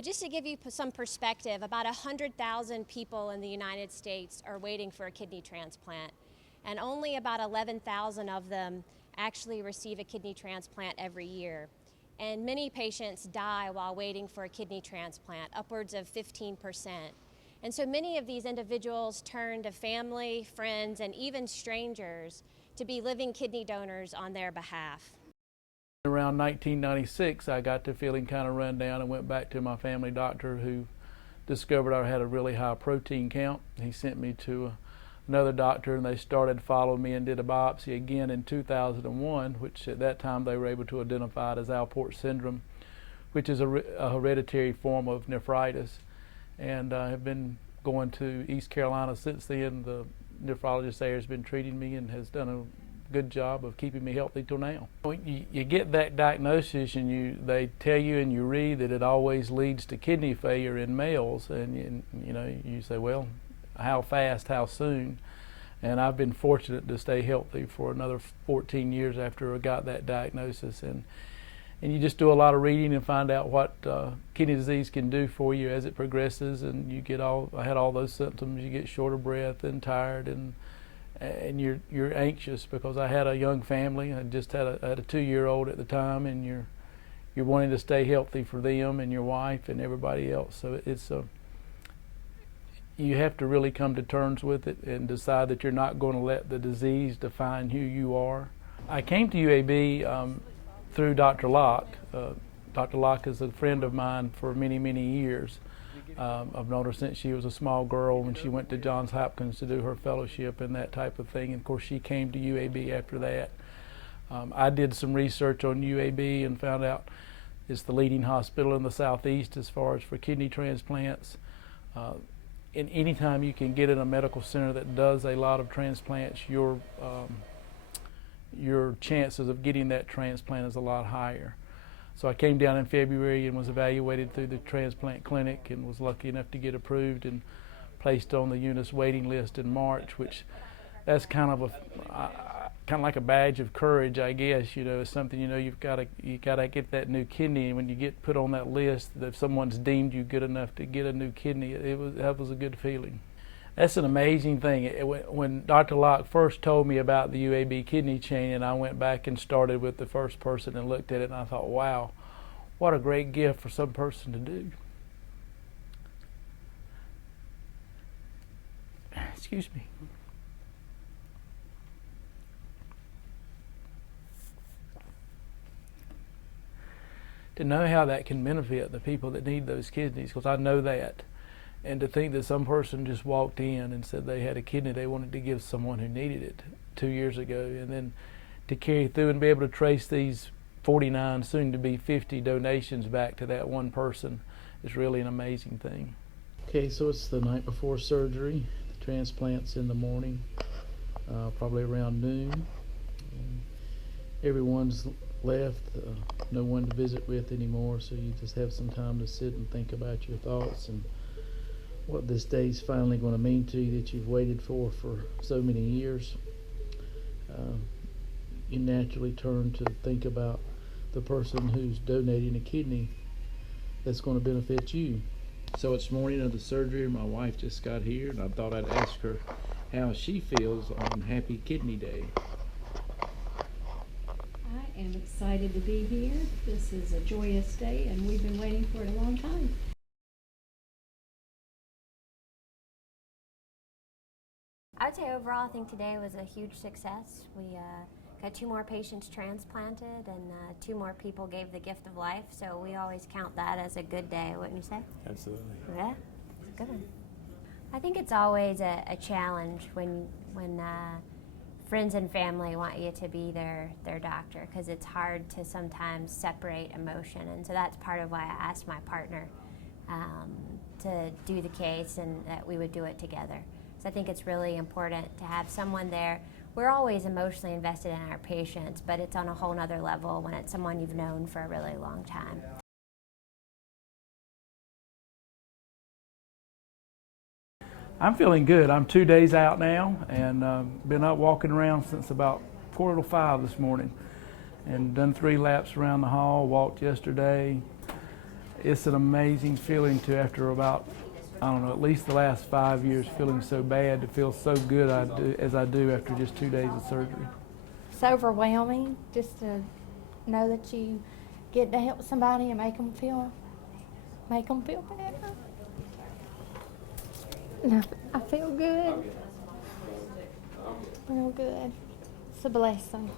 But just to give you some perspective, about 100,000 people in the United States are waiting for a kidney transplant, and only about 11,000 of them actually receive a kidney transplant every year. And many patients die while waiting for a kidney transplant, upwards of 15%. And so many of these individuals turn to family, friends, and even strangers to be living kidney donors on their behalf. Around 1996, I got to feeling kind of run down and went back to my family doctor, who discovered I had a really high protein count. He sent me to another doctor, and they started following me and did a biopsy again in 2001, which at that time they were able to identify it as Alport syndrome, which is a hereditary form of nephritis. And I have been going to East Carolina since then. The nephrologist there has been treating me and has done a good job of keeping me healthy till now. You get that diagnosis, and they tell you and you read that it always leads to kidney failure in males, and you say, well, how fast, how soon? And I've been fortunate to stay healthy for another 14 years after I got that diagnosis, and you just do a lot of reading and find out what kidney disease can do for you as it progresses, and I had all those symptoms. You get short of breath and tired, and you're anxious because I had a young family. I just had a 2-year-old at the time, and you're wanting to stay healthy for them and your wife and everybody else. So you have to really come to terms with it and decide that you're not going to let the disease define who you are. I came to UAB through Dr. Locke. Dr. Locke is a friend of mine for many, many years. I've known her since she was a small girl when she went to Johns Hopkins to do her fellowship and that type of thing. And of course, she came to UAB after that. I did some research on UAB and found out it's the leading hospital in the Southeast as far as for kidney transplants. And anytime you can get in a medical center that does a lot of transplants, your chances of getting that transplant is a lot higher. So I came down in February and was evaluated through the transplant clinic and was lucky enough to get approved and placed on the UNIS waiting list in March, which that's kind of like a badge of courage, I guess. It's something, you gotta get that new kidney, and when you get put on that list, if someone's deemed you good enough to get a new kidney, that was a good feeling. That's an amazing thing. When Dr. Locke first told me about the UAB kidney chain, and I went back and started with the first person and looked at it, and I thought, wow, what a great gift for some person to do. Excuse me. To know how that can benefit the people that need those kidneys, because I know that. And to think that some person just walked in and said they had a kidney they wanted to give someone who needed it 2 years ago, and then to carry through and be able to trace these 49, soon to be 50 donations back to that one person is really an amazing thing. Okay, so it's the night before surgery. The transplant's in the morning, probably around noon. And everyone's left, no one to visit with anymore, so you just have some time to sit and think about your thoughts and what this day's finally going to mean to you that you've waited for so many years. You naturally turn to think about the person who's donating a kidney that's going to benefit you. So it's morning of the surgery. My wife just got here, and I thought I'd ask her how she feels on Happy Kidney Day. I am excited to be here. This is a joyous day, and we've been waiting for it a long time. I would say overall, I think today was a huge success. We got 2 more patients transplanted, and 2 more people gave the gift of life, so we always count that as a good day, wouldn't you say? Absolutely. Yeah, it's a good one. I think it's always a challenge when friends and family want you to be their doctor, because it's hard to sometimes separate emotion, and so that's part of why I asked my partner to do the case and that we would do it together. So I think it's really important to have someone there. We're always emotionally invested in our patients, but it's on a whole nother level when it's someone you've known for a really long time. I'm feeling good. I'm 2 days out now, and been up walking around since about 4:45 this morning, and done 3 laps around the hall, walked yesterday, It's an amazing feeling to, after about, I don't know, at least the last 5 years feeling so bad, to feel so good as I do after just 2 days of surgery. It's overwhelming just to know that you get to help somebody and make them feel better. And I feel good. Real good. It's a blessing.